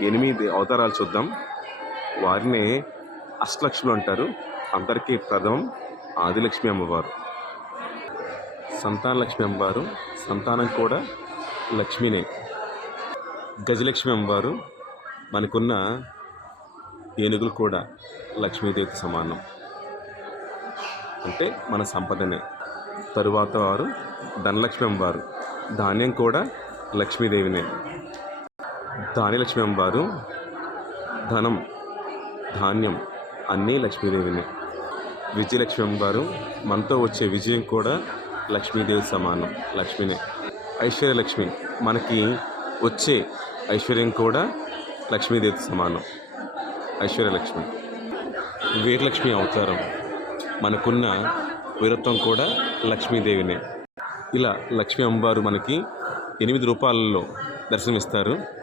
ఎనిమిది అవతారాలు చూద్దాం. వారినే అష్టలక్ష్ములు అంటారు. అందరికీ ప్రథమం ఆదిలక్ష్మి అమ్మవారు. సంతాన లక్ష్మి అమ్మవారు. సంతానం కూడా లక్ష్మినే. గజలక్ష్మి అమ్మవారు. మనకున్న ఏనుగులు కూడా లక్ష్మీదేవితో సమానం. అంటే మన సంపదనే. తరువాత వారు ధనలక్ష్మి అమ్మవారు. ధాన్యం కూడా లక్ష్మీదేవినే. ధాన్యలక్ష్మి అమ్మవారు ధనం ధాన్యం అన్నీ లక్ష్మీదేవినే. విజయలక్ష్మి అమ్మవారు మనతో వచ్చే విజయం కూడా లక్ష్మీదేవి సమానం లక్ష్మినే. ఐశ్వర్యలక్ష్మి మనకి వచ్చే ఐశ్వర్యం కూడా లక్ష్మీదేవి సమానం ఐశ్వర్యలక్ష్మి. వీరలక్ష్మి అవతారం మనకున్న వీరత్వం కూడా లక్ష్మీదేవినే. ఇలా లక్ష్మీ అమ్మవారు మనకి ఎనిమిది రూపాయలలో దర్శనమిస్తారు.